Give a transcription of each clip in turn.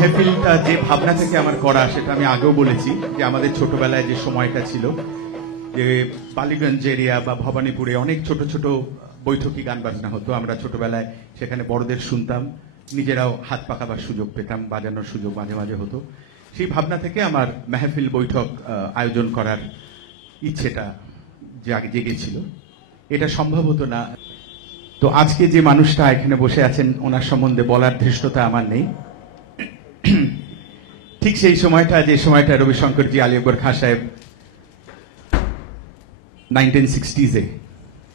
মেহফিলটা যে ভাবনা থেকে আমার করা সেটা আমি আগেও বলেছি যে আমাদের ছোটবেলায় যে সময়টা ছিল যে বালিগঞ্জ এরিয়া বা ভবানীপুরে অনেক ছোট ছোট বৈঠকি গান বাজনা হতো। আমরা ছোটবেলায় সেখানে বড়দের শুনতাম, নিজেরাও হাত পাকাবার সুযোগ পেতাম, বাজানোর সুযোগ মাঝে মাঝে হতো। সেই ভাবনা থেকে আমার মেহফিল বৈঠক আয়োজন করার ইচ্ছেটা জেগেছিল। এটা সম্ভব হতো না। তো আজকে যে মানুষটা এখানে বসে আছেন ওনার সম্বন্ধে বলার ধৃষ্টতা আমার নেই। ঠিক সেই সময়টা যে সময়টা রবিশঙ্করজি আলী আকবর খাঁ সাহেব 1960s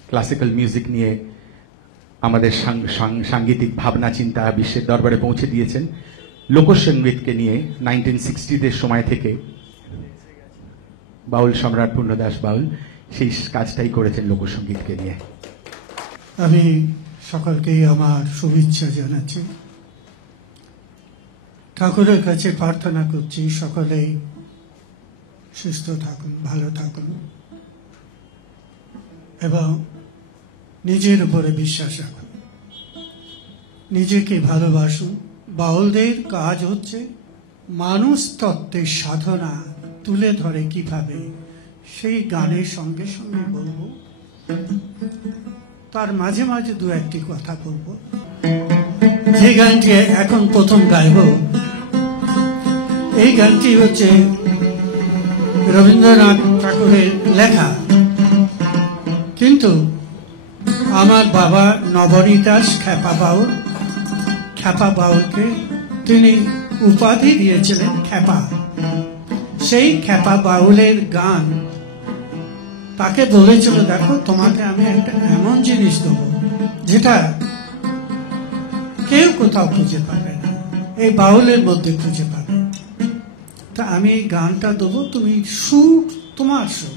ক্লাসিক্যাল মিউজিক নিয়ে আমাদের সাংগীতিক ভাবনা চিন্তা বিশ্বের দরবারে পৌঁছে দিয়েছেন। লোকসঙ্গীতকে নিয়ে 1960s সময় থেকে বাউল সম্রাট পূর্ণদাস বাউল সেই কাজটাই করেছেন লোকসঙ্গীতকে নিয়ে। আমি সকলকেই আমার শুভেচ্ছা জানাচ্ছি। ঠাকুরের কাছে প্রার্থনা করছি সকলেই সুস্থ থাকুন, ভালো থাকুন এবং নিজের উপরে বিশ্বাস রাখুন, নিজেকে ভালোবাসুন। বাউলদের কাজ হচ্ছে মানুষ তত্ত্বের সাধনা তুলে ধরে কিভাবে, সেই গানের সঙ্গে সঙ্গে বলবো, তার মাঝে মাঝে দু একটি কথা বলবো। যে গানটি এখন প্রথম গাইব, এই গানটি হচ্ছে রবীন্দ্রনাথ ঠাকুরের লেখা, কিন্তু আমার বাবা নবনীত দাস খ্যাপা বাউলকে তিনি উপাধি দিয়েছিলেন খ্যাপা। সেই খ্যাপা বাউলের গান তাকে বলেছিল, দেখো তোমাকে আমি একটা এমন জিনিস দেবো যেটা কেউ কোথাও খুঁজে পাবে না, এই বাউলের মধ্যে খুঁজে পাবে। তা আমি এই গানটা দেবো, তুমি সুর, তোমার সুর।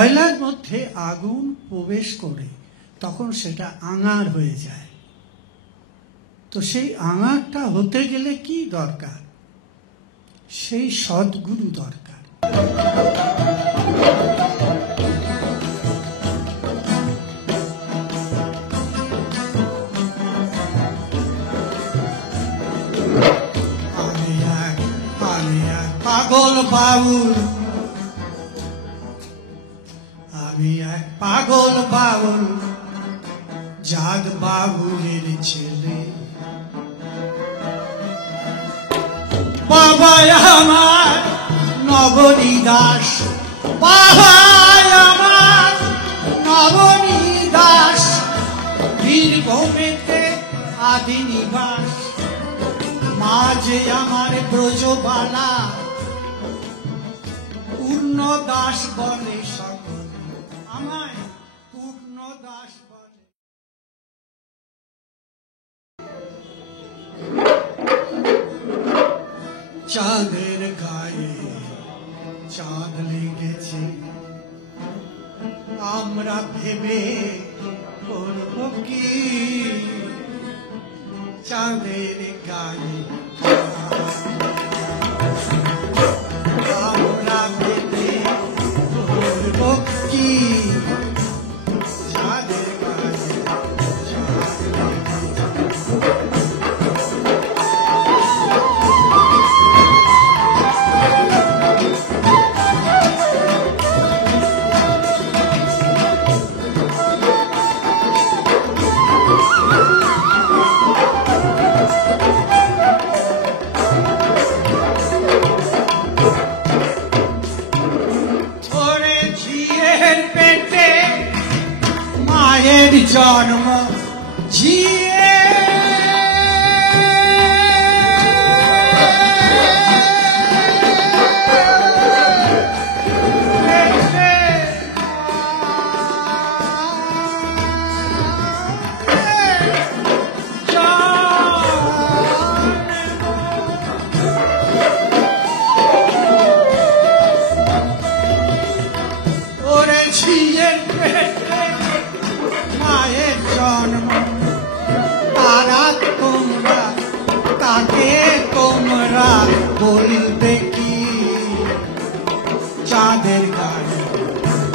কয়লার মধ্যে আগুন প্রবেশ করে তখন সেটা আঙার হয়ে যায়। তো সেই আঙারটা হতে গেলে কি দরকার? সেই সদ্গুরু দরকার। আমি এক পাগল বাউল, আমি এক পাগল বাউল, জাগ বাউলের ছেলে। বাবা আমার নবনী দাস, বাবা আমার নবনী দাস, বীরভূমেতে আদি নিবাস। মাঝে আমার ব্রজবালা, পূর্ণ দাস বলে সকল, আমায় পূর্ণ দাস বলে। চাঁদের গায়ে চাঁদ লেগেছে, আমরা ভেবে করব কি? চাঁদের গায়ে আমরা ভেবে করব কি? চাঁদের গায়ে চাঁদ লেগেছে। মায়ের জন্ম ঝিয়ে, ওরে ঝিয়ে মায়ের জন্ম, তারা তোমরা তাকে তোমরা বলবে কি? চাঁদের গায়ে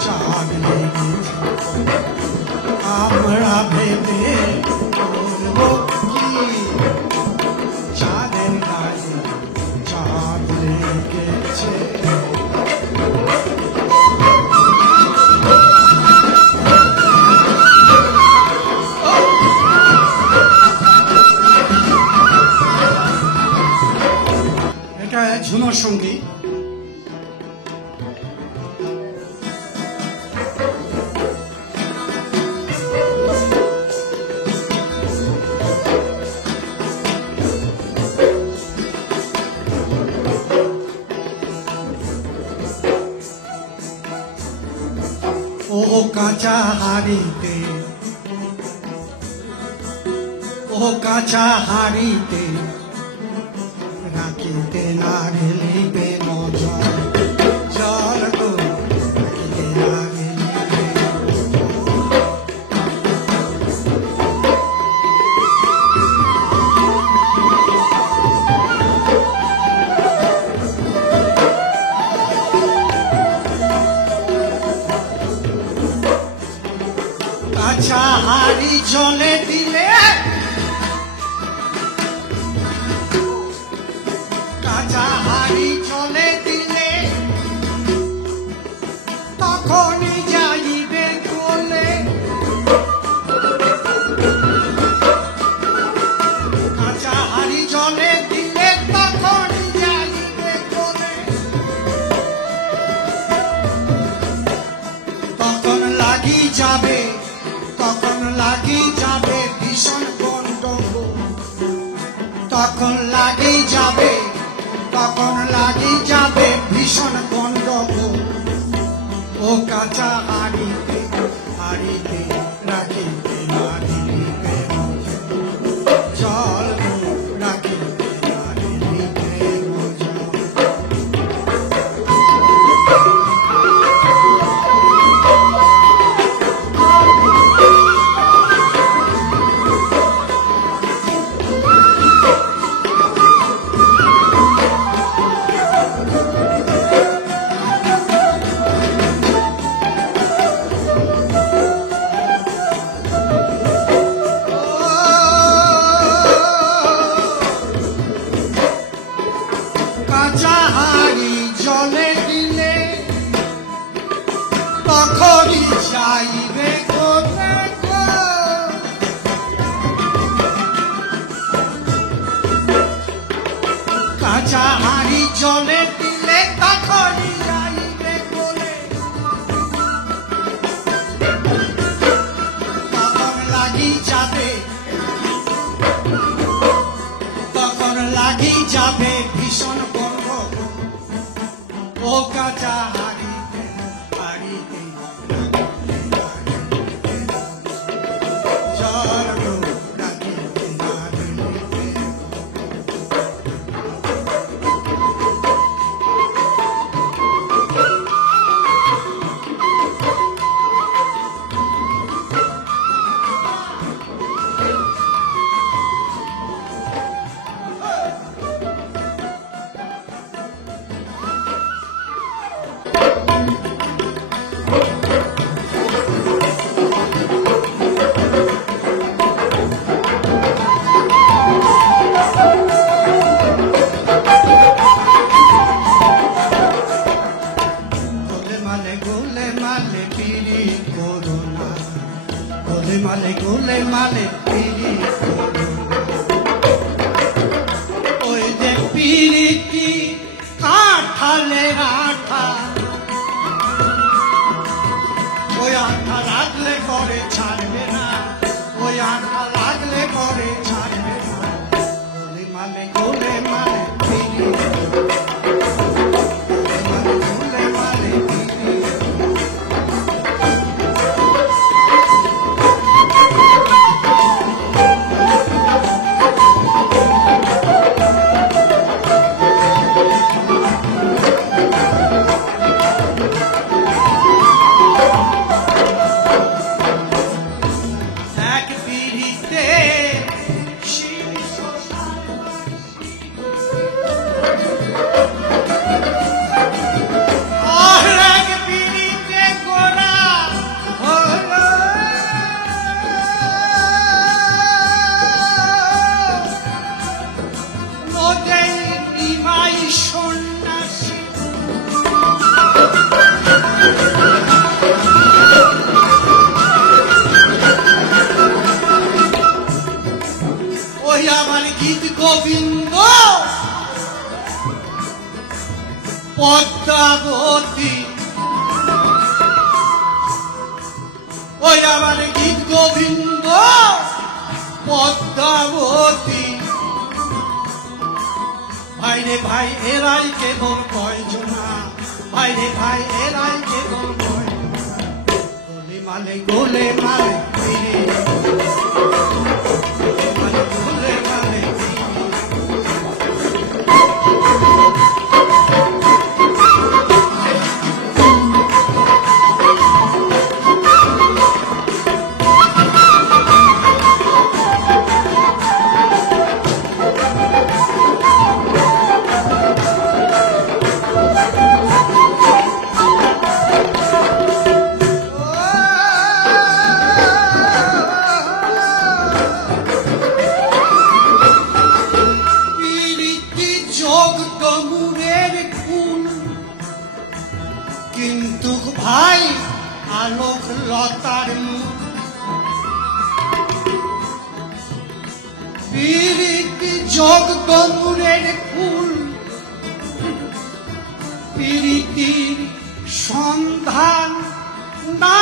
চাঁদ লেগেছে, আমরা ভেবে করব কি? চাঁদের গায়ে চাঁদ লেগেছে। ঝুমর সঙ্গীত। ও কাঁচা হাড়িতে, ও কাঁচা হাড়িতে রাখিতে না গেলিবে মজা, জল গো রাখিতে না গেলিবে। কাঁচা হাড়ি জলে দিলে, কাঁচা হাড়ি জলে দিলে তখনই যাইবে গলে। কাঁচা হাড়ি জলে দিলে তখনই যাইবে গলে। তখন লাগি যাবে, তখন লাগি যাবে ভীষণ গন্ডগোল। তখন লাগি যাবে, তখন লাগি যাবে ভীষণ গন্ডগোল। ও কাঁচা হাড়িতে হাড়িতে রাখিতে না গেলিবে মজা, জল রাখিতে না গেলিবে মজা। কাঁচা হাঁড়ি জলে দিলে তখনই যাইবে বলে, তখন লাগি যাবে, তখন লাগি যাবে ভীষণ গন্ধ। ও কাঁচা হাঁড়িতে হাঁড়িতে জল রাখিতে না দিলে। গোলে মালে পিড়ি ওই যে পিড়িটি কাঠালে আঠা, ওই আঠা লাগলে করে ছাড়বে না, ওই আঠা লাগলে করে ছাড়বে না। গোলে মালে পিড়ি, গোলে মালে পিড়ি। গোবিন্দ পদ্মাবতী, ওই আমার গীত গোবিন্দ পদ্মাবতী। ভাইরে ভাই এরাই কেবল কয়জনা, ভাইরে ভাই এরাই কেবল কয়জনা। গোলে মালে গোলে মালে ফিরে, গোলে মালে কিন্তু ভাই আলোক লতার মুখ, পিরিতি যোগ তমুরের ফুল, পিরিতির সন্ধান না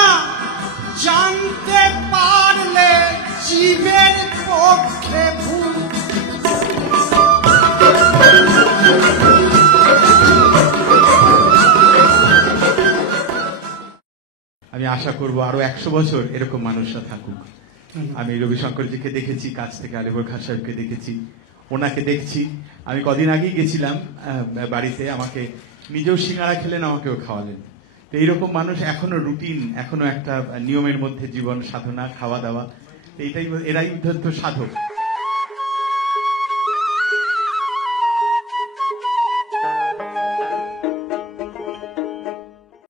জানতে পারলে জীবের পক্ষে ভুল। আমি আশা করব আরো 100 বছর এরকম মানুষরা থাকুক। আমি রবিশঙ্করজিকে দেখেছি কাছ থেকে, আলিবর খান সাহেবকে দেখেছি, ওনাকে দেখছি। আমি কদিন আগেই গেছিলাম বাড়িতে, আমাকে নিজেও সিঙ্গারা খেলেন, আমাকেও খাওয়ালেন। তো এইরকম মানুষ এখনো রুটিন, এখনো একটা নিয়মের মধ্যে জীবন সাধনা, খাওয়া দাওয়া, এরাই উদ্ধত সাধক।